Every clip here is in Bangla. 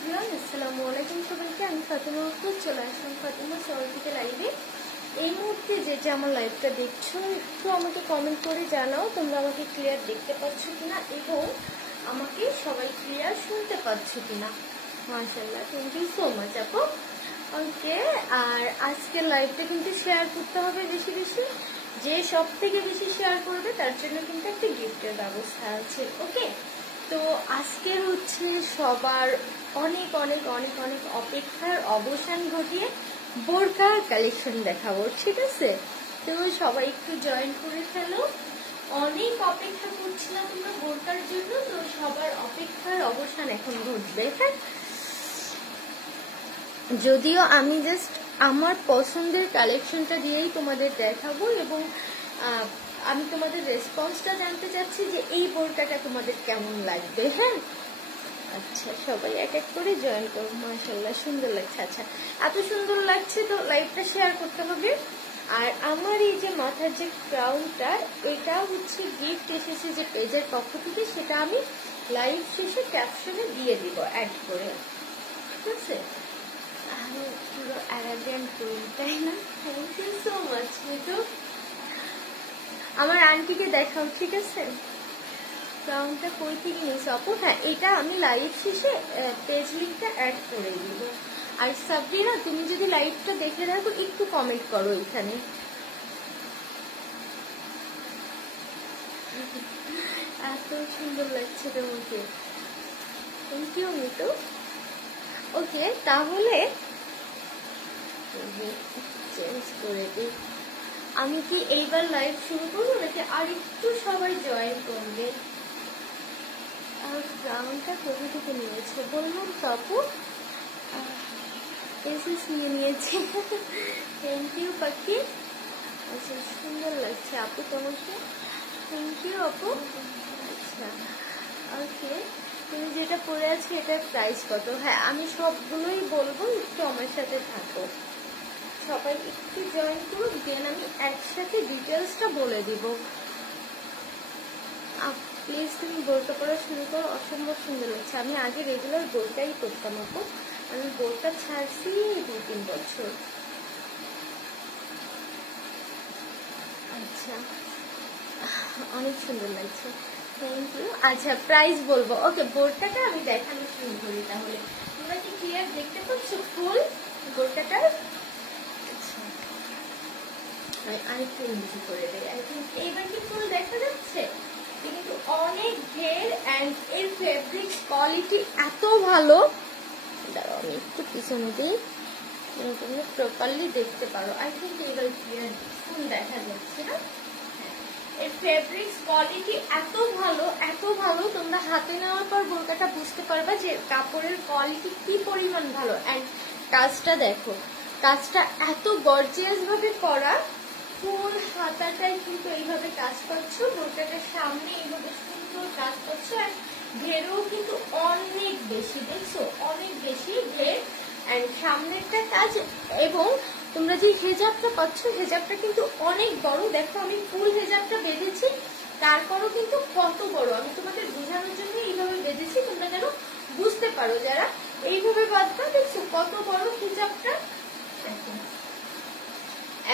এভরিওয়ান, আসসালামু আলাইকুম সবাইকে। আমি ফাতেমা আক্তার চলে আসলাম ফাতেমা সবাই থেকে লাইভে। এই মুহূর্তে যেটা আমার লাইভটা দেখছো, একটু আমাকে কমেন্ট করে জানাও তোমরা আমাকে ক্লিয়ার দেখতে পাচ্ছ কিনা এবং আমাকে সবাই ক্লিয়ার শুনতে পাচ্ছ কিনা। মাশাআল্লাহ, থ্যাংক ইউ সো মাচ আপু। ওকে, আর আজকের লাইভটা কিন্তু শেয়ার করতে হবে বেশি বেশি। যে সব থেকে বেশি শেয়ার করবে তার জন্য কিন্তু একটা গিফটের ব্যবস্থা আছে। ওকে, তো আজকের হচ্ছে সবার অনেক অনেক অনেক অনেক অপেক্ষার অবসান ঘটিয়ে বোরকার কালেকশন দেখাবো, ঠিক আছে? তো সবাই একটু জয়েন করে ফেলো। অনেক অপেক্ষা করছিলাম তোমরা বোরকার জন্য, তো সবার অপেক্ষার অবসান এখন ঘটবে। হ্যাঁ, যদিও আমি জাস্ট আমার পছন্দের কালেকশনটা দিয়েই তোমাদের দেখাবো এবং আমি তোমাদের রেসপন্সটা জানতে চাচ্ছি যে এই বোরকাটা তোমাদের কেমন লাগবে। হ্যাঁ, আচ্ছা সবাই এক এক করে জয়েন করো। মাশাআল্লাহ, সুন্দর লাগছে। আচ্ছা, এত সুন্দর লাগছে তো লাইভটা শেয়ার করতে হবে। আর আমার এই যে মাথার যে ক্রাউনটা, এটা হচ্ছে গিফট এসেছে যে পেজের পক্ষ থেকে, সেটা আমি লাইভ শেষে ক্যাপশনে দিয়ে দিব অ্যাড করে, ঠিক আছে? আমি পুরো অ্যারাগেন্ট করি, তাই না? Thank you so much Mitu. আমার আন্টিকে দেখাও, ঠিক আছে? ক্রাউনটা কই থেকে নিয়েছো আপু? হ্যাঁ, এটা আমি লাইভ শেষে পেজ লিঙ্কটা অ্যাড করে দিব। আর সাবরিনা, তুমি যদি লাইভটা দেখে রাখো একটু কমেন্ট করো এখানে। এত সুন্দর লাগছে তোমাকে, থ্যাংক ইউ মিতু। ওকে, তাহলে চেঞ্জ করে দিই। আমি কি এইবার লাইভ শুরু করবো নাকি আর একটু সবাই জয়েন করবে? আর গ্রাউন্ডটা কোথা থেকে নিয়েছে বললাম তো আপু, এসএস নিয়ে নিয়েছি। থ্যাংক ইউ পাখি। আচ্ছা, সুন্দর লাগছে আপু তোমাকে, থ্যাংক ইউ আপু। আচ্ছা ওকে, তুমি যেটা পরে আছো এটার প্রাইস কত? হ্যাঁ, আমি সবগুলোই বলবো, একটু আমার সাথে থাকো। সবাই একটু জয়েন করুক, দেন আমি একসাথে ডিটেলসটা বলে দিব। প্লিজ তুমি বোরকা পড়া শুরু করো, অসম্ভব সুন্দর লাগছে। আমি আগে রেগুলার বোরকাই করতাম আপু, আমি বোরকা ছাড়ছি 2-3 বছর। আচ্ছা, অনেক সুন্দর লাগছে, থ্যাংক ইউ। আচ্ছা, প্রাইস বলবো। ওকে, বোরকাটা আমি দেখানো শুরু করি তাহলে। তোমরা কি ক্লিয়ার দেখতে পাচ্ছ ফুল বোরকাটার? আচ্ছা, আরেকটু নিচু করে দেয়। আই থিঙ্ক এইবার কি ফুল দেখা যাচ্ছে? কিন্তু অনেক ঘের অ্যান্ড এর ফেব্রিক্স কোয়ালিটি এত ভালো। দাঁড়াও আমি একটু পিছনে দিই, তোমরা প্রপারলি দেখতে পারো। আই থিঙ্ক এবার ক্লিয়ার ফুল দেখা যাচ্ছে না? এর ফেব্রিক্স কোয়ালিটি এত ভালো, এত ভালো, তোমরা হাতে নেওয়ার পর বোরকাটা বুঝতে পারবা যে কাপড়ের কোয়ালিটি কি পরিমাণ ভালো। অ্যান্ড কাজটা দেখো, কাজটা এত গর্জিয়াস ভাবে করা। ফুল হাতাটাই কিন্তু এইভাবে কাজ পাচ্ছ, বোরকাটার সামনে এইভাবে সুন্দর কাজ পাচ্ছ। আর ঘেরও কিন্তু অনেক বেশি, দেখছো অনেক বেশি ঘের অ্যান্ড সামনেরটা কাজ। এবং তোমরা যে হেজাবটা পাচ্ছ, হেজাবটা কিন্তু অনেক বড়। দেখো আমি ফুল হেজাবটা বেঁধেছি, তারপরও কিন্তু কত বড়। আমি তোমাদের বোঝানোর জন্য এইভাবে বেঁধেছি, তোমরা যেন বুঝতে পারো যারা এইভাবে বাঁধবা। দেখছো কত বড় হেজাবটা, দেখো।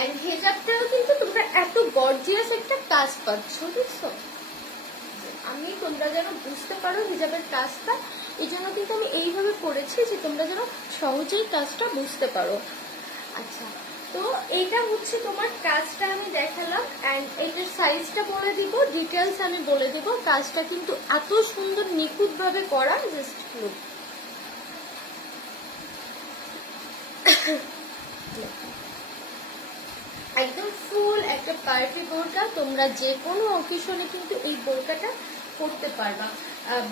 এন্ড হেজাবটাও কিন্তু তোমরা এত গর্জিয়াস একটা কাজ পাচ্ছ, দেখছো? আমি তোমরা যেন বুঝতে পারো হিজাবের কাজটা, এই জন্য কিন্তু আমি এইভাবে করেছি যে তোমরা যেন সহজেই কাজটা বুঝতে পারো। আচ্ছা, তো এটা হচ্ছে তোমার কাজটা আমি দেখালাম অ্যান্ড এটার সাইজটা বলে দিব, ডিটেলস আমি বলে দিব। কাজটা কিন্তু এত সুন্দর নিখুঁত ভাবে করা, জাস্ট লুক। একদম ফুল একটা পার্টি বোরকা। তোমরা যে কোনো অকেশনে কিন্তু এই বোরকাটা করতে পারবা,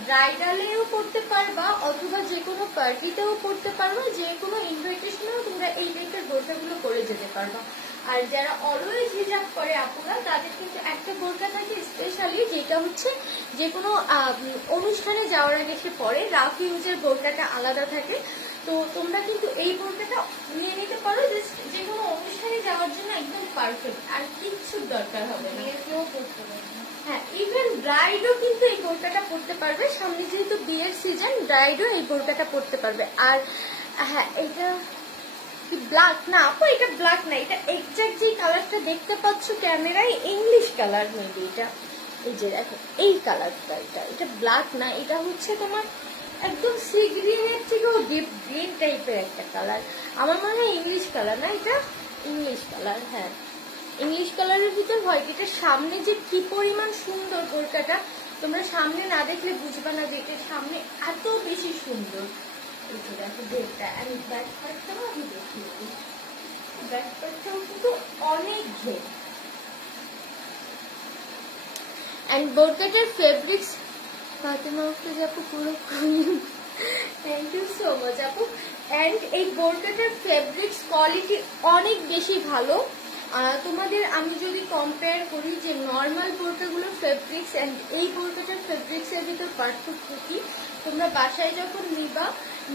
ব্রাইডালেও করতে পারবা অথবা যে কোনো পার্টিতেও করতে পারবা, যে কোনো ইনভাইটেশনেও তোমরা এই টাইপের বোরকাগুলো করে যেতে পারবা। আর যারা অলওয়েজ হিজাব করে আপুরা, তাদের কিন্তু একটা বোরকা থাকে স্পেশালি, যেটা হচ্ছে যে কোনো অনুষ্ঠানে যাওয়ার আগে সে পরে। রাফ ইউজের বোরকাটা আলাদা থাকে। তো তোমরা কিন্তু এই বোরকাটা নিয়ে নিতে পারো, জাস্ট যে কোনো অনুষ্ঠানে যাওয়ার জন্য একদম পারফেক্ট, আর কিচ্ছুর দরকার হবে না। হ্যাঁ, ইভেন ব্রাইডও কিন্তু এই বোরকাটা পরতে পারবে, সামনে যেহেতু বিয়ের সিজন, ব্রাইডও এই বোরকাটা পরতে পারবে। আর হ্যাঁ, এটা ব্ল্যাক না আপু, এটা ব্ল্যাক না, এটা এক্সাক্ট যে কালারটা দেখতে পাচ্ছ ক্যামেরায় ইংলিশ কালার মেবি এটা, এই যে দেখো এই কালারটা, এটা ব্ল্যাক না, এটা হচ্ছে তোমার একদম সি গ্রিনের থেকেও ডিপ গ্রিন টাইপের একটা কালার। আমার মনে হয় ইংলিশ কালার না, এটা ইংলিশ কালার। হ্যাঁ, ইংলিশ কালারের ভিতর হোয়াইট। এটা সামনে যে কি পরিমাণ সুন্দর বোরকাটা, তোমরা সামনে না দেখলে বুঝবে না যে এটা সামনে এত বেশি সুন্দর। এই যে দেখো ঘেরটা, আমি ব্যাক পার্টটাও আমি দেখিয়ে দিই, ব্যাক পার্টটাও কিন্তু অনেক ঘের। এন্ড বোরকাটার ফেব্রিক্স ফাতেমা আফরোজ আপু পুরো থ্যাংক ইউ সো মাচ আপু। এন্ড এই বোরকাটার ফেব্রিক্স কোয়ালিটি অনেক বেশি ভালো। তোমাদের আমি যদি কম্পেয়ার করি যে নর্মাল বোরকাগুলোর ফেব্রিক্স এন্ড এই বোরকাটার ফেব্রিক্স এর ভিতর পার্থক্য কি, তোমরা বাসায় যখন নিবা,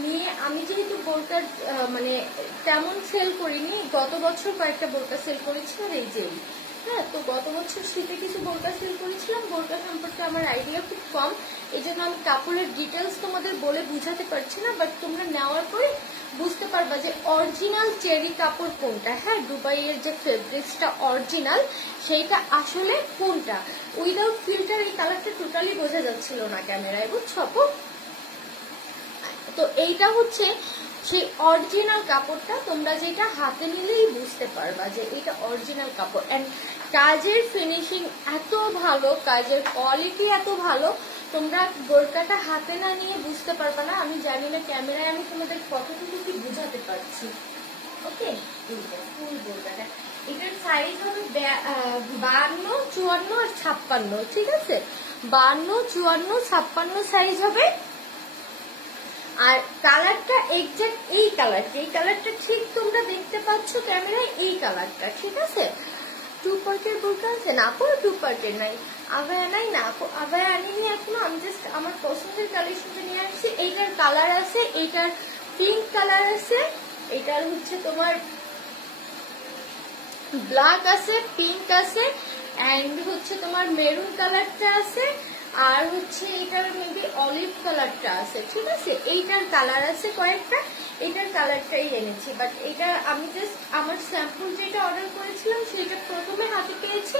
নিয়ে আমি যেহেতু বোরকার মানে তেমন সেল করিনি, গত বছর কয়েকটা বোরকা সেল করেছি, আর এই যে হ্যাঁ, তো গত বছর শীতে কিছু বোরকা সেল করেছিলাম, বোরকা সম্পর্কে আমার আইডিয়া খুব কম, এই জন্য আমি কাপড়ের ডিটেলস তোমাদের বলে বুঝাতে পারছি না, বাট তোমরা নেওয়ার পরে বুঝতে পারবা যে অরিজিনাল চেরি কাপড় কোনটা। হ্যাঁ, দুবাইয়ের যে ফেব্রিক্সটা অরিজিনাল সেইটা আসলে কোনটা। উইদাউট ফিল্টার এই কালারটা টোটালি বোঝা যাচ্ছিল না ক্যামেরায়, বুঝছো আপু? তো এইটা হচ্ছে সেই অরিজিনাল কাপড়টা, তোমরা যেটা হাতে নিলেই বুঝতে পারবা যে এটা অরিজিনাল কাপড়। এন্ড কাজের ফিনিশিং এত ভালো, কাজের কোয়ালিটি এত ভালো, তোমরা বোরকাটা হাতে না নিয়ে বুঝতে পারবা না। আমি জানি না ক্যামেরায় আমি তোমাদের কতটুকু কি বুঝাতে পারছি। ওকে, ফুল বোরকাটা, এটার সাইজ হবে 52, 54 আর 56, ঠিক আছে? 52, 54, 56 সাইজ হবে। আর কালারটা এক্সাক্ট এই কালারটা ঠিক তোমরা দেখতে পাচ্ছ ক্যামেরায়, এই কালারটা, ঠিক আছে? 2 পার্টের বোরকা আছে না আপু? 2 পার্টের নাই, আভায়া নাই না আপু? আভায়া আনিনি এখনো, আমি জাস্ট আমার পছন্দের কালেকশনটা নিয়ে আসছি। এইটার কালার আছে, এইটার পিঙ্ক কালার আছে, এইটার হচ্ছে তোমার ব্ল্যাক আছে, পিঙ্ক আছে, এন্ড হচ্ছে তোমার মেরুন কালারটা আছে, আর হচ্ছে এটার মেবি অলিভ কালারটা আছে, ঠিক আছে? এইটার কালার আছে কয়েকটা, এটার কালারটাই এনেছি, বাট এটা আমি জাস্ট আমার স্যাম্পল যেটা অর্ডার করেছিলাম সেটা প্রথমে হাতে পেয়েছি,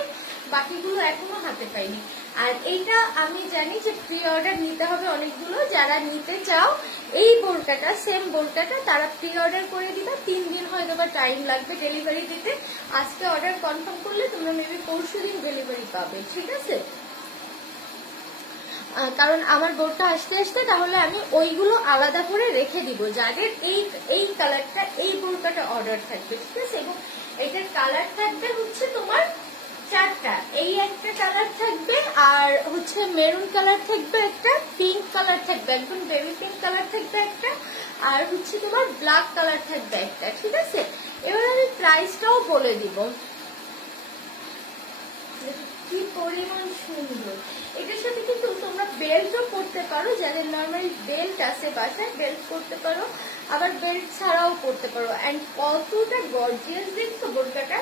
বাকিগুলো এখনো হাতে পাইনি। আর এইটা আমি জানি যে প্রি অর্ডার নিতে হবে অনেকগুলো, যারা নিতে চাও এই বোরকাটা, সেম বোরকাটা, তারা প্রি অর্ডার করে দিবা। 3 দিন হয়তো বা টাইম লাগবে ডেলিভারি দিতে। আজকে অর্ডার কনফার্ম করলে তোমরা মেবি পরশুদিন ডেলিভারি পাবে, ঠিক আছে? কারণ আমার বোরকা আসতে আসতে তাহলে আমি ওইগুলো আলাদা করে রেখে দিব, যাদের এই কালারটা, এই বোরকাটা অর্ডার থাকবে, ঠিক আছে? এবং এটার কালার থাকবে হচ্ছে তোমার 4টা, এই একটা কালার থাকবে, আর হচ্ছে মেরুন কালার থাকবে একটা, পিঙ্ক কালার থাকবে, একদম বেবি পিঙ্ক কালার থাকবে একটা, আর হচ্ছে তোমার ব্ল্যাক কালার থাকবে একটা, ঠিক আছে? এবার আমি প্রাইসটাও বলে দিব, কি পরিমাণ সুন্দর। এটার সাথে কিন্তু তোমরা বেল্টও পরতে পারো, যাদের নর্মাল বেল্ট আছে বাসায় বেল্ট পরতে পারো, আবার বেল্ট ছাড়াও পরতে পারো। এন্ড কতটা গর্জিয়াস দেখছো বোরকাটা,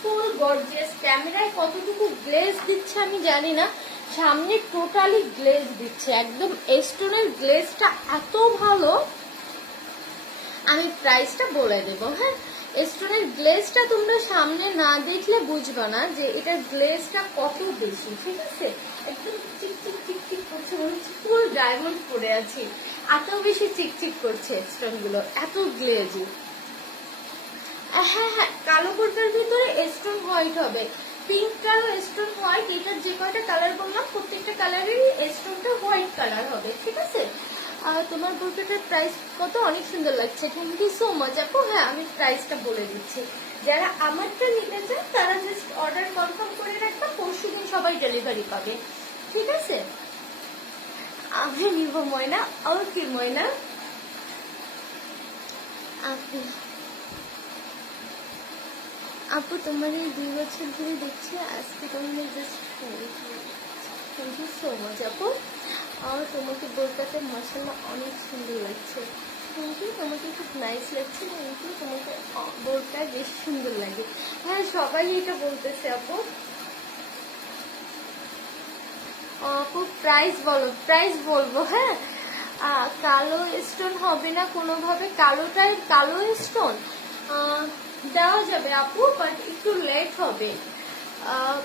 ফুল গর্জিয়াস। ক্যামেরায় কতটুকু গ্লেজ দিচ্ছে আমি জানি না, সামনে টোটালি গ্লেজ দিচ্ছে, একদম স্টোনের গ্লেজটা এত ভালো। আমি প্রাইসটা বলে দেব। হ্যাঁ, স্টোনের গ্লেজটা তোমরা সামনে না দেখলে বুঝবা না যে এটার গ্লেজটা কত বেশি, ঠিক আছে? একদম চিকচিক চিকচিক করছে, মনে হচ্ছে ফুল ডায়মন্ড পরে আছি, এত বেশি চিকচিক করছে স্টোন গুলো, এত গ্লেজি। হ্যাঁ হ্যাঁ, কালো বোরকার ভিতরে স্টোন হোয়াইট হবে, পিঙ্কটারও স্টোন হোয়াইট, এটার যে কয়টা কালার বললাম প্রত্যেকটা কালারেরই স্টোনটা হোয়াইট কালার হবে, ঠিক আছে? তোমার বোরকাটার প্রাইস কত? অনেক সুন্দর লাগছে, থ্যাংক ইউ সো মাচ আপু। হ্যাঁ, আমি প্রাইসটা বলে দিচ্ছি, যারা আমারটা নিতে চান তারা জাস্ট অর্ডার কনফার্ম করে রাখবা, পরশুদিন সবাই ডেলিভারি পাবে, ঠিক আছে? আমি নিব ময়না। ওকে ময়না, আপু তোমার এই 2 বছর ধরে দেখছি, আজকে তোমার just thank you so much আপু। আর তোমাকে বোরকাতে মাশাআল্লাহ অনেক সুন্দর লাগছে। থ্যাংক ইউ, তোমাকে খুব নাইস লাগছে। থ্যাংক ইউ, তোমাকে বোরকা বেশ সুন্দর লাগে। হ্যাঁ সবাই এটা বলতেছে আপু। আপু প্রাইস বলো, প্রাইস বলবো। হ্যাঁ কালো স্টোন হবে না কোনোভাবে, কালোটাই কালো স্টোন দেওয়া যাবে আপু, বাট একটু লেট হবে।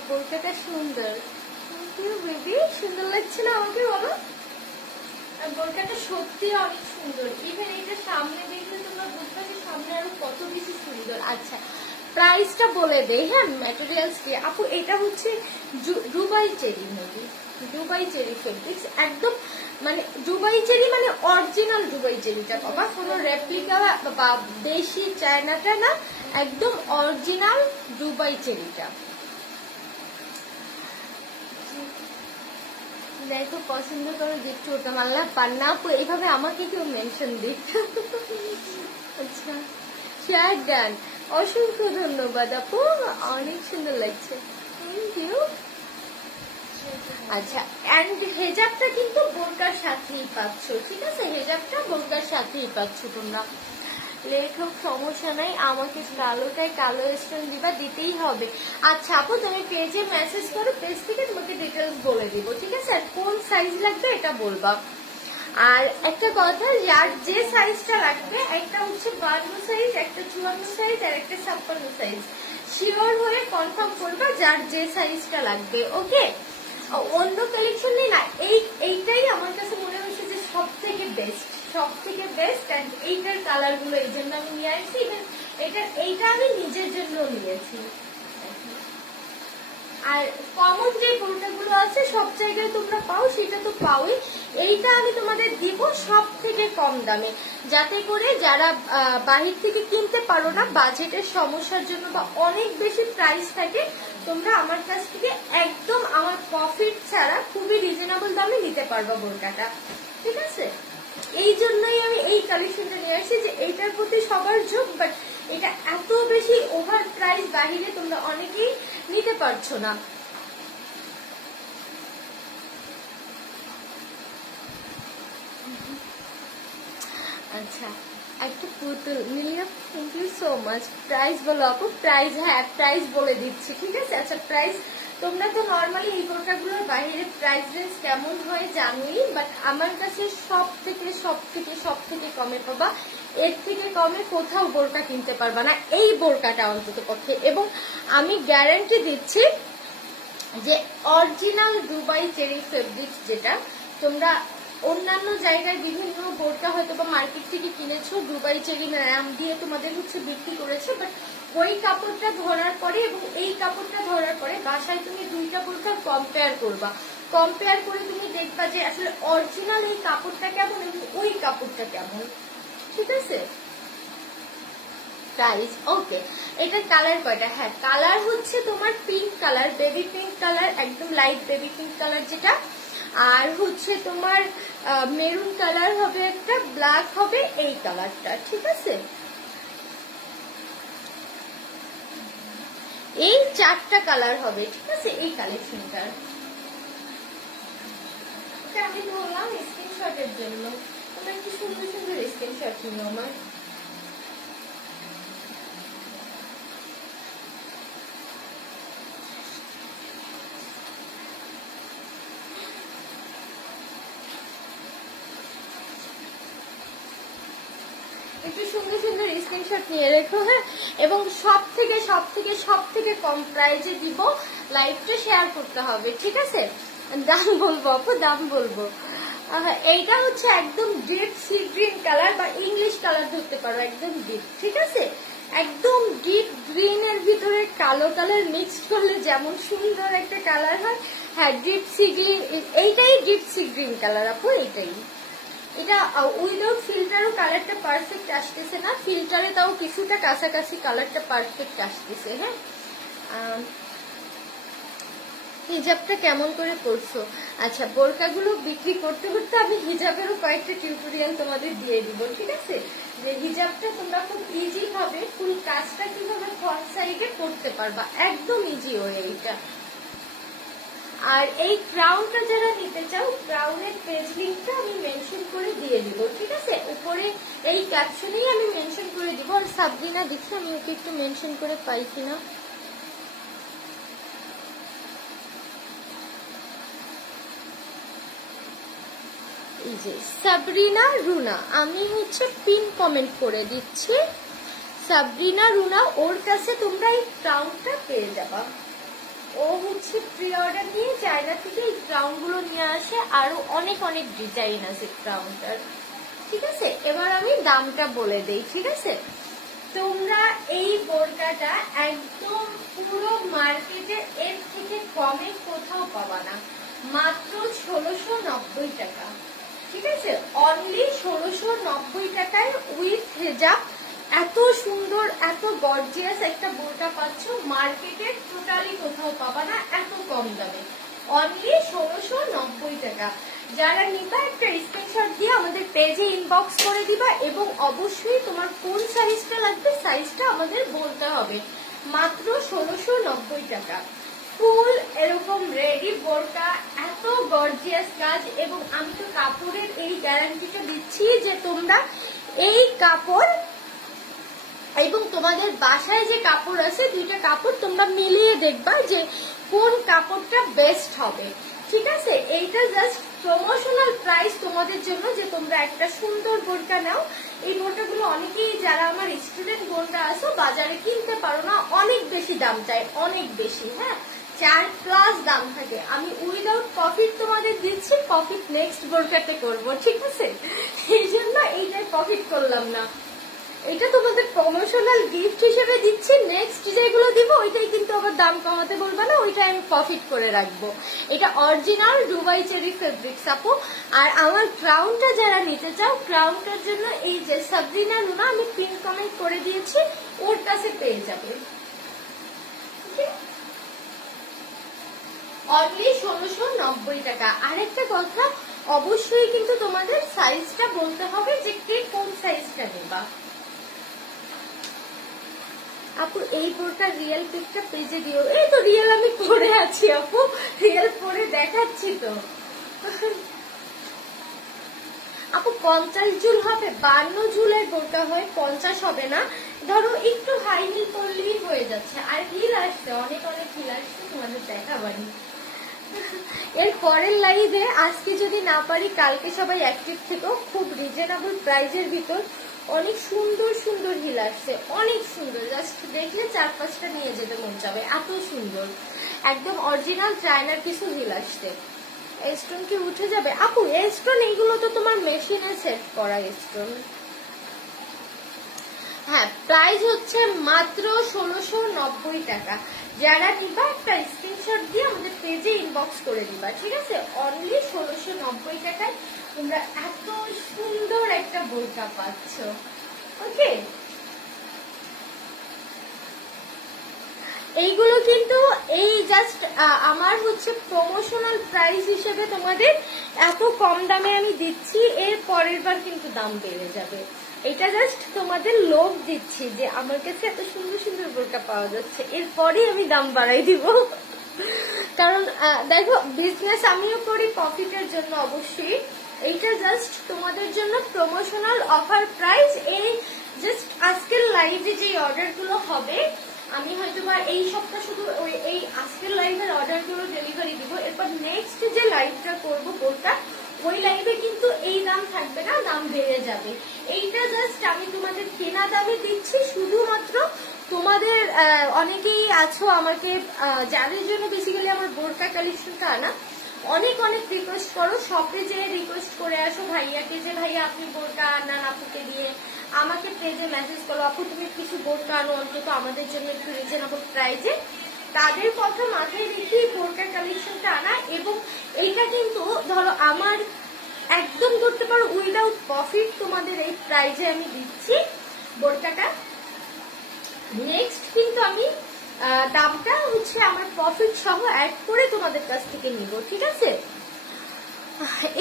বোরকাটা সুন্দর, বেবি সুন্দর লাগছে না আমাকে বলো? আর বোরকাটা সত্যি অনেক সুন্দর, ইভেন এটা সামনে দেখলে তোমরা বুঝবে যে সামনে আরো কত বেশি সুন্দর। আচ্ছা প্রাইসটা বলে দেই। হ্যাঁ ম্যাটেরিয়ালস কি আপু? এটা হচ্ছে Dubai cherry movie, Dubai cherry fabrics, একদম মানে দুবাই চেরি মানে অরিজিনাল দুবাই চেরিটা বাবা, কোনো রেপ্লিকা বা দেশি চায়নাটা না, একদম অরিজিনাল দুবাই চেরিটা। দেখো পছন্দ করো গিফট করতাম, আল্লাহ পান্না আপু এইভাবে আমাকে কেউ মেনশন দিক। আচ্ছা শেয়ার ডান, অসংখ্য ধন্যবাদ আপু, অনেক সুন্দর লাগছে, থ্যাংক ইউ। আচ্ছা এন্ড হেজাবটা কিন্তু বোরকার সাথেই পাচ্ছ, ঠিক আছে? হেজাবটা বোরকার সাথেই পাচ্ছ তোমরা। লেখক সমস্যা নাই, আমাকে কালোটাই কালো স্টোন দিবা, দিতেই হবে। আচ্ছা আপু তুমি পেজে মেসেজ করো, পেজ থেকে তোমাকে ডিটেলস বলে দিব, ঠিক আছে? আর কোন সাইজ লাগবে এটা বলবা। আর একটা কথা, যার যে সাইজটা লাগবে, একটা হচ্ছে 52 সাইজ, একটা 54 সাইজ আর একটা 56 সাইজ, শিওর হয়ে কনফার্ম করবা যার যে সাইজটা লাগবে। ওকে অন্য কালেকশন নেই না, এইটাই আমার কাছে মনে হয়েছে যে সব থেকে বেস্ট, সব থেকে বেস্ট। অ্যান্ড এইটার কালার গুলো এই জন্য আমি নিয়ে আসছি, ইভেন এইটা আমি নিজের জন্য নিয়েছি। আর কমন যে বোরকাগুলো আছে সব জায়গায় তোমরা পাও, সেটা তো পাওই, এইটা আমি তোমাদের দিব সব থেকে কম দামে, যাতে করে যারা বাহির থেকে কিনতে পারো না, বাজেটের সমস্যার জন্য বা অনেক বেশি প্রাইস থাকে, তোমরা আমার কাছ থেকে একদম আমার প্রফিট ছাড়া খুবই রিজনেবল দামে নিতে পারবা বোরকাটা, ঠিক আছে? এই জন্যই আমি এই কালেকশনটা নিয়ে আসি যে এইটার প্রতি সবার ঝোঁক, বাট এটা এত বেশি ওভার প্রাইস বাহিরে তোমরা অনেকেই নিতে পারছো না। আচ্ছা একটা পুতুল মিলিয়া, thank you so much. Price বলো আপু, প্রাইস হ্যাঁ প্রাইস বলে দিচ্ছি, ঠিক আছে? আচ্ছা প্রাইস তোমরা তো নর্মালি এই বোরকাগুলোর বাইরে প্রাইস রেঞ্জ কেমন হয় জানোই, বাট আমার কাছে সব থেকে কমে পাবা, এর থেকে কমে কোথাও বোরকা কিনতে পারবা না, এই বোরকাটা অন্তত পক্ষে। এবং আমি গ্যারান্টি দিচ্ছি যে অরিজিনাল দুবাই চেরি ফেব্রিক্স, যেটা তোমরা অন্যান্য জায়গায় বিভিন্ন বোরকা হয়তো বা মার্কেট থেকে কিনেছো, দুবাই চেরি নাম দিয়ে তোমাদের হচ্ছে বিক্রি করেছে, বাট ওই কাপড়টা ধরার পরে এবং এই কাপড়টা ধরার পরে বাসায় তুমি দুইটা বোরকা কম্পেয়ার করবা, কম্পেয়ার করে তুমি দেখবা যে আসলে অরিজিনাল এই কাপড়টা কেমন এবং ওই কাপড়টা কেমন, ঠিক আছে? Price okay. এটা কালার কয়টা? হ্যাঁ কালার হচ্ছে তোমার pink colour, baby pink colour, একদম লাইট বেবি পিঙ্ক কালার যেটা, আর হচ্ছে তোমার মেরুন কালার হবে একটা, ব্ল্যাক হবে এই কালারটা, ঠিক আছে? এই চারটা কালার হবে, ঠিক আছে এই কালেকশনটার। আমি ধরলাম স্ক্রিনশটের জন্য, তোমরা একটু সুন্দর সুন্দর স্ক্রিনশট নিও আমার। একটু সুন্দর সুন্দর স্ক্রিনশট নিয়ে রেখো, হ্যাঁ? এবং সব থেকে কম প্রাইজে দিব, লাইভটা শেয়ার করতে হবে, ঠিক আছে? দাম বলবো আপু, দাম বলবো। এইটা হচ্ছে একদম ডিপ সি গ্রিন কালার বা ইংলিশ কালার ধরতে পারো, একদম ডিপ, ঠিক আছে? একদম ডিপ গ্রিন এর ভিতরে কালো কালার মিক্সড করলে যেমন সুন্দর একটা কালার হয়, হ্যাঁ ডিপ সি গ্রিন, এইটাই ডিপ সি গ্রিন কালার আপু, এইটাই। এটা উইদাউট ফিল্টারও কালারটা পারফেক্ট আসতেছে না, ফিল্টারে তাও কিছুটা কাছাকাছি কালারটা পারফেক্ট আসতেছে। হ্যাঁ হিজাবটা কেমন করে করছো? আচ্ছা বোরকাগুলো বিক্রি করতে করতে আমি হিজাবেরও কয়েকটা টিউটোরিয়াল তোমাদের দিয়ে দিব, ঠিক আছে? যে হিজাবটা তোমরা খুব ইজি ভাবে ফুল কাজটা কিভাবে ফ্রন্ট সাইডে করতে পারবা, একদম ইজি ওয়ে এইটা। আর এই ক্রাউনটা যারা নিতে চাও, ক্রাউনের পেজ লিংকটা আমি মেনশন করে দিয়ে দিব, ঠিক আছে? উপরে এই ক্যাপশনেই আমি মেনশন করে দিব। আর সাবরিনা দেখি আমি ওকে একটু মেনশন করে পাই কিনা। এই যে সাবরিনা রুনা, আমি হচ্ছে পিন কমেন্ট করে দিচ্ছি। সাবরিনা রুনা, ওর কাছে তোমরা এই ক্রাউনটা পেয়ে যাবা। ও হচ্ছে প্রি অর্ডার নিয়ে চায়না থেকে এই ক্রাউন গুলো নিয়ে আসে, আরো অনেক অনেক ডিজাইন আছে ক্রাউনটার, ঠিক আছে? এবার আমি দামটা বলে দেই, ঠিক আছে? তোমরা এই বোরকাটা একদম পুরো মার্কেটে এর থেকে কমে কোথাও পাবা না, মাত্র 1690 টাকা, ঠিক আছে? অনলি 1690 টাকায় উইথ হেজাব এত সুন্দর এত গর্জিয়াস একটা বোরকা পাচ্ছ, মার্কেটে টোটালি কোথাও পাবা না এত কম দামে, অনলি 1690 টাকা। যারা নিবা একটা স্ক্রিনশট দিয়ে আমাদের পেজে ইনবক্স করে দিবা, এবং অবশ্যই তোমার কোন সাইজটা লাগবে সাইজটা আমাদের বলতে হবে। মাত্র 1690 টাকা ফুল এরকম রেডি বোরকা, এত গর্জিয়াস কাজ। এবং আমি তো কাপড়ের এই গ্যারান্টিটা দিচ্ছি যে তোমরা এই কাপড় এবং তোমাদের বাসায় যে কাপড় আছে, দুইটা কাপড় তোমরা মিলিয়ে দেখবা যে কোন কাপড়টা বেস্ট হবে, ঠিক আছে? এইটা জাস্ট প্রমোশনাল প্রাইস তোমাদের জন্য, যে তোমরা একটা সুন্দর বোরকা নাও। এই বোরকাগুলো অনেকেই যারা আমার স্টুডেন্ট বোনরা আছো বাজারে কিনতে পারো না, অনেক বেশি দাম চাই, অনেক বেশি, হ্যাঁ 4+ দাম থাকে। আমি উইদাউট প্রফিট তোমাদের দিচ্ছি, প্রফিট নেক্সট বোরকাতে করব, ঠিক আছে? এই জন্য এইটাই প্রফিট করলাম না, এটা তোমাদের প্রমোশনাল গিফট হিসেবে দিচ্ছি। নেক্সট যেগুলো দিব ওইটাই কিন্তু আবার দাম কমাতে বলবো না, ওইটা আমি প্রফিট করে রাখবো। এটা অরিজিনাল দুবাই চেরি ফেব্রিক্স আপু। আর আমার ক্রাউনটা যারা নিতে চাও, ক্রাউনটার জন্য এই যে সাবরিনা রুনা আমি পিন কমেন্ট করে দিয়েছি, ওর কাছে পেয়ে যাবে। অনলি 1690 টাকা। আরেকটা কথা, অবশ্যই কিন্তু তোমাদের সাইজটা বলতে হবে যে কে কোন সাইজটা নেবা। আপু এই বোরকার রিয়েল পিকটা পেজে দিও। এই তো রিয়েল আমি পরে আছি আপু, রিয়েল পরে দেখাচ্ছি তো। আপু 50 ঝুল হবে, 52 ঝুলের বোরকা হয়, 50 হবে না। ধরো একটু হাই হিল পরলেই হয়ে যাচ্ছে। আর হিল আসছে, অনেক অনেক হিল আসছে, তোমাদের দেখাবানি। এর পরের লাইভে আজকে যদি না পারি কালকে সবাই অ্যাক্টিভ থেকো। খুব রিজনেবল প্রাইজের ভিতর অনেক সুন্দর সুন্দর হিল আসছে, অনেক সুন্দর, জাস্ট দেখলে 4-5টা নিয়ে যেতে মন যাবে, এত সুন্দর। একদম অরিজিনাল চায়নার কিছু হিল আসছে। স্টোন কি উঠে যাবে আপু? স্টোন এইগুলো তো তোমার মেশিনে সেট করা স্টোন। হ্যাঁ, প্রাইস হচ্ছে মাত্র 1690 টাকা। যারা নিবা একটা স্ক্রিনশট দিয়ে আমাদের পেজে ইনবক্স করে দিবা, ঠিক আছে? অনলি 1690 টাকায় তোমরা এত সুন্দর একটা বোরকা পাচ্ছ, ওকে? এইগুলো কিন্তু এই জাস্ট আমার হচ্ছে প্রমোশনাল প্রাইস হিসেবে তোমাদের এত কম দামে আমি দিচ্ছি, এর পরের বার কিন্তু দাম বেড়ে যাবে। এটা জাস্ট তোমাদের লোভ দিচ্ছি যে আমার কাছে এত সুন্দর সুন্দর বোরকা পাওয়া যাচ্ছে, এরপরে আমি দাম বাড়াই দিব। কারণ দেখো, বিজনেস আমিও করি প্রফিটের জন্য অবশ্যই। এইটা জাস্ট তোমাদের জন্য প্রমোশনাল অফার প্রাইস। এই জাস্ট আজকের লাইভে যে অর্ডার গুলো হবে, আমি হয়তো বা এই সপ্তাহ শুধু এই আজকের লাইভের অর্ডার গুলো ডেলিভারি দিব। এরপর নেক্সট যে লাইভটা করবো বোরকা, ওই লাইভে কিন্তু এই দাম থাকবে না, দাম বেড়ে যাবে। এইটা জাস্ট আমি তোমাদের কেনা দামে দিচ্ছি, শুধুমাত্র তোমাদের অনেকেই আছো আমাকে, যাদের জন্য বেসিক্যালি আমার বোরকা কালেকশনটা আনা, অনেক অনেক রিকোয়েস্ট করো, শপে যে রিকোয়েস্ট করে আসো ভাইয়াকে যে ভাইয়া আপনি বোরকা আনান আপুকে দিয়ে। আমাকে পেজে মেসেজ করো, আপু তুমি কিছু বোরকা আনো অন্তত আমাদের জন্য একটু রিজনেবল প্রাইজে। তাদের কথা মাথায় রেখে বোরকা কালেকশনটা আনা। এবং এইটা কিন্তু ধরো আমার একদম করতে পারো উইদাউট প্রফিট, তোমাদের এই প্রাইজে আমি দিচ্ছি বোরকাটা। নেক্সট কিন্তু আমি দামটা হচ্ছে আমার প্রফিট সহ অ্যাড করে তোমাদের কাছ থেকে নিব, ঠিক আছে?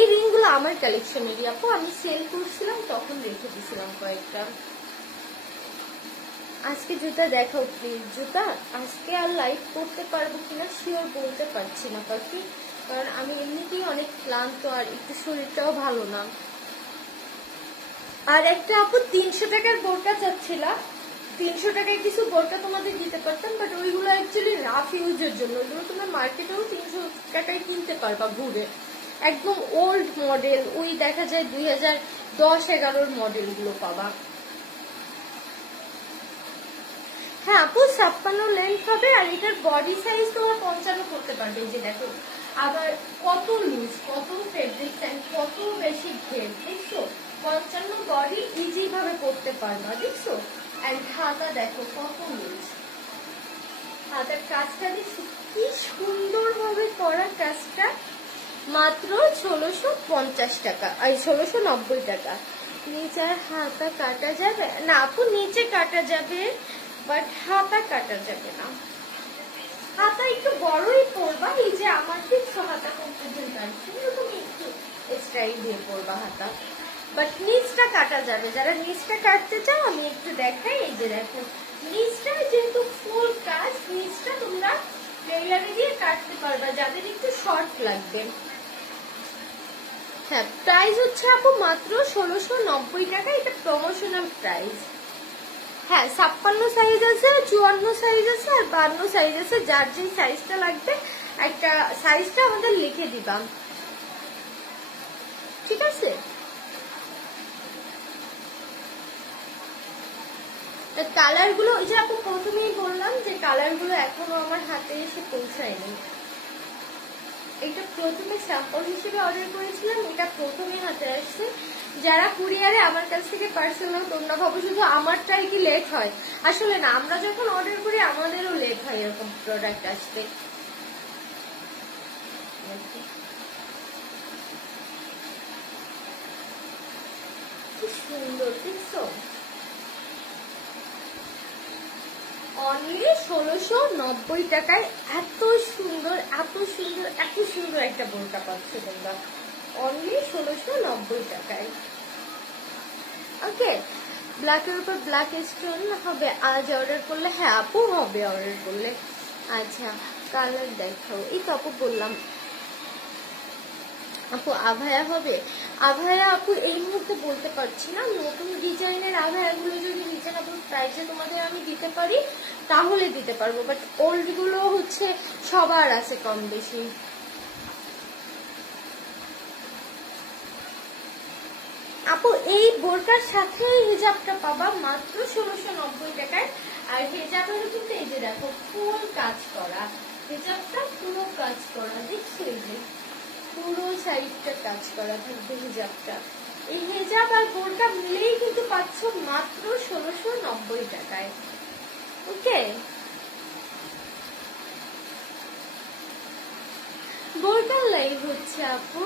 এই রিংগুলো আমার কালেকশনেরই আপু, আমি সেল করছিলাম তখন রেখে দিছিলাম কয়েকটা। আজকে জুতা দেখাও প্লিজ। জুতা আজকে আর লাইভ করতে পারবো কিনা শিওর বলতে পারছি না পাখি, কারণ আমি এমনিতেই অনেক ক্লান্ত আর একটু শরীরটাও ভালো না। আর একটা আপু 300 টাকার বোরকা চাচ্ছিলা, 300 টাকায় কিছু বোরকা তোমাদের দিতে পারতাম, বাট ওইগুলো অ্যাকচুয়ালি রাফ ইউজের জন্য। ওইগুলো তোমরা মার্কেটেও 300 টাকায় কিনতে পারবা ঘুরে, একদম ওল্ড মডেল, ওই দেখা যায় 2010-11 মডেল গুলো পাবা। হ্যাঁ আপু 56 লেন্থ হবে, আর এটার বডি সাইজ তোমরা 55 করতে পারবে। যে দেখো আবার কত লুজ, কত ফেব্রিক্স এন্ড কত বেশি ঘের, দেখছো? 55 বডি ইজি ভাবে করতে পারবা, দেখছো? এন্ড হাতা দেখো কত লুজ, হাতার কাজটা দেখছো কি সুন্দর ভাবে করা কাজটা। মাত্র 1650 টাকা, 1690 টাকা। নিচে হাতা কাটা যাবে না আপু? নিচে কাটা যাবে, বাট হাতা কাটা যাবে না। হাতা একটু বড়ই পরবা, এই যে আমার ঠিক হাতা কমপ্লিট আছে এরকম একটু স্টাইল দিয়ে পরবা হাতা, বাট নিচটা কাটা যাবে। যারা নিচটা কাটতে চাও আমি একটু দেখাই। এই যে দেখো নিচটা যেহেতু ফুল কাজ, নিচটা তোমরা টেইলারে দিয়ে কাটতে পারবা যাদের একটু শর্ট লাগবে। হ্যাঁ প্রাইস হচ্ছে আপু মাত্র 1690 টাকা, এটা প্রমোশনাল প্রাইস। হ্যাঁ 56 সাইজ আছে, 54 সাইজ আছে, আর 52 সাইজ আছে। যার যে সাইজটা লাগবে একটা সাইজটা আমাদের লিখে দিবা, ঠিক আছে? কালার গুলো ওই যে আপু প্রথমেই বললাম যে কালার গুলো এখনো আমার হাতে এসে পৌঁছায়নি। এটা প্রথমে স্যাম্পল হিসেবে অর্ডার করেছিলাম, এটা প্রথমে হাতে আসছে। যারা কুরিয়ারে আমার কাছ থেকে পার্সেল নাও তোমরা ভাবো শুধু আমারটাই কি লেট হয়, আসলে না, আমরা যখন অর্ডার করি আমাদেরও লেট হয় এরকম প্রোডাক্ট আসতে। কি সুন্দর দেখছো, অনলি 1690 টাকায় এত সুন্দর এত সুন্দর এত সুন্দর একটা বোরকা পাচ্ছ তোমরা, অনলি 1690 টাকায়। ওকে, ব্ল্যাকের উপর ব্ল্যাক স্টোন হবে আজ অর্ডার করলে? হ্যাঁ আপু হবে অর্ডার করলে। আচ্ছা কালার দেখাও, এই তো আপু বললাম। আপু আভায়া হবে? আভায়া আপু এই মুহূর্তে বলতে পারছি না, নতুন ডিজাইনের আভায়াগুলো যদি রিজনেবল প্রাইসে তোমাদের আমি দিতে পারি তাহলে দিতে পারবো, বাট ওল্ড গুলো হচ্ছে সবার আছে কম বেশি। আপু এই বোরকার সাথে হিজাবটা পাবা মাত্র 1690 টাকায়। আর হিজাবের কিন্তু এই যে দেখো ফুল কাজ করা, হিজাবটা পুরো কাজ করা, দেখছো? এই যে পুরো সাইডটা কাজ করা থাকবে হিজাবটা। এই হিজাব আর বোরকা মিলেই কিন্তু পাচ্ছ মাত্র 1690 টাকায়। ওকে, বোরকার লাইভ হচ্ছে আপু?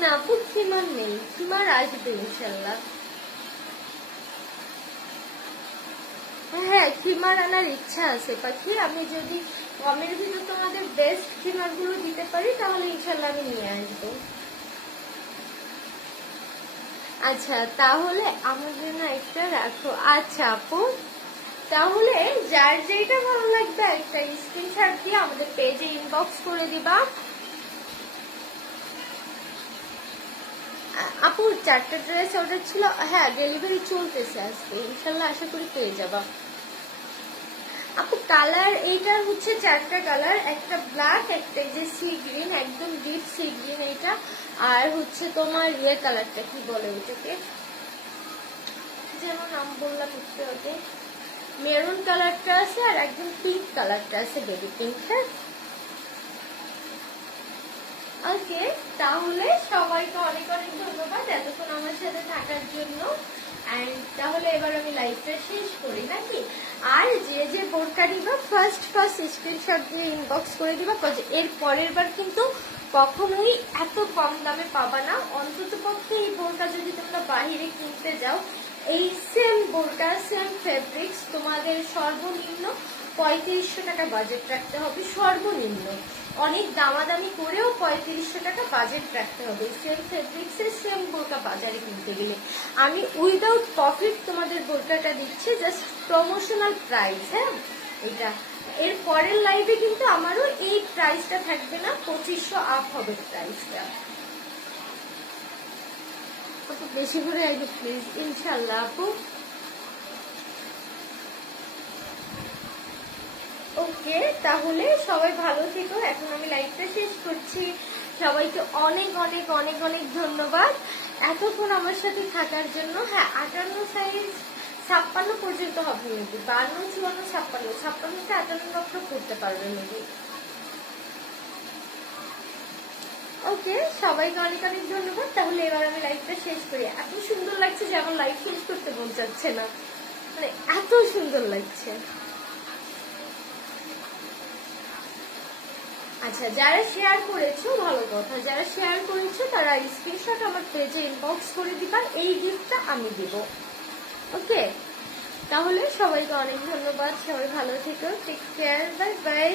না আপু খিমার নেই, খিমার আসবে ইনশাল্লাহ। হ্যাঁ খিমার আনার ইচ্ছা আছে পাখি, আমি যদি কমের ভিতর তোমাদের বেস্ট খিমার গুলো দিতে পারি তাহলে ইনশাল্লাহ আমি নিয়ে আসবো। আচ্ছা তাহলে আমার জন্য একটা রাখো। আচ্ছা আপু তাহলে যার যেটা ভালো লাগবে একটা স্ক্রিনশট দিয়ে আমাদের পেজে ইনবক্স করে দিবা। আপু 4টা ড্রেস অর্ডার ছিল, হ্যাঁ ডেলিভারি চলতেছে আজকে, ইনশাল্লাহ আশা করি পেয়ে যাবা। আপু কালার এইটার হচ্ছে 4টা কালার, একটা ব্ল্যাক, একটা যে সি গ্রিন, একদম ডিপ সি গ্রিন এটা, আর হচ্ছে তোমার ইয়ে কালারটা কি বলে ওটাকে যেন নাম বললাম একটু আগে, মেরুন কালারটা আছে, আর একদম পিঙ্ক কালারটা আছে, বেবি পিঙ্ক। হ্যাঁ ওকে, তাহলে সবাইকে অনেক অনেক ধন্যবাদ এতক্ষণ আমার সাথে থাকার জন্য। তাহলে এবার আমি লাইভটা শেষ করি নাকি? আর যে যে বোরকা নিবা ফার্স্ট স্ক্রিনশট দিয়ে ইনবক্স করে দিবা, এর পরের বার কিন্তু কখনোই এত কম দামে পাবা না। অন্তত পক্ষে এই বোরকা যদি তোমরা বাহিরে কিনতে যাও, এই সেম বোরকা সেম ফেব্রিক্স তোমাদের সর্বনিম্ন 3500 টাকা বাজেট রাখতে হবে সর্বনিম্ন। অনেক দামাদামি করেও 3500 টাকা বাজেট রাখতে হবে সেম ফেব্রিক্সের সেম বোরকা বাজারে কিনতে গেলে। আমি উইদাউট প্রফিট তোমাদের বোরকাটা দিচ্ছি, জাস্ট প্রমোশনাল প্রাইস। হ্যাঁ, এটা এর পরের লাইভে কিন্তু আমারও এই প্রাইসটা থাকবে না, 2500 আপ হবে প্রাইসটা। কত বেশি করে আইবো প্লিজ, ইনশাআল্লাহ আপু। ওকে, তাহলে সবাই ভালো থেকো। এখন আমি লাইভটা শেষ করছি। সবাইকে অনেক অনেক অনেক অনেক ধন্যবাদ এতক্ষণ আমার সাথে থাকার জন্য। হ্যাঁ, 58 সাইজ 56 পর্যন্ত হবে মেবি, 52, 54, 56, 56 থেকে 58 করতে পারবে মেবি। ওকে, সবাইকে অনেক অনেক ধন্যবাদ। তাহলে এবার আমি লাইভটা শেষ করি। এত সুন্দর লাগছে যে আমার লাইভ শেষ করতে মন চাচ্ছে না, মানে এত সুন্দর লাগছে। আচ্ছা, যারা শেয়ার করেছো ভালো কথা, যারা শেয়ার করেছো তারা স্ক্রিনশট আমার পেজে ইনবক্স করে দিবা, এই গিফটটা আমি দেব। ওকে, তাহলে সবাইকে অনেক ধন্যবাদ, সবাই ভালো থেকো, টেক কেয়ার, বাই বাই।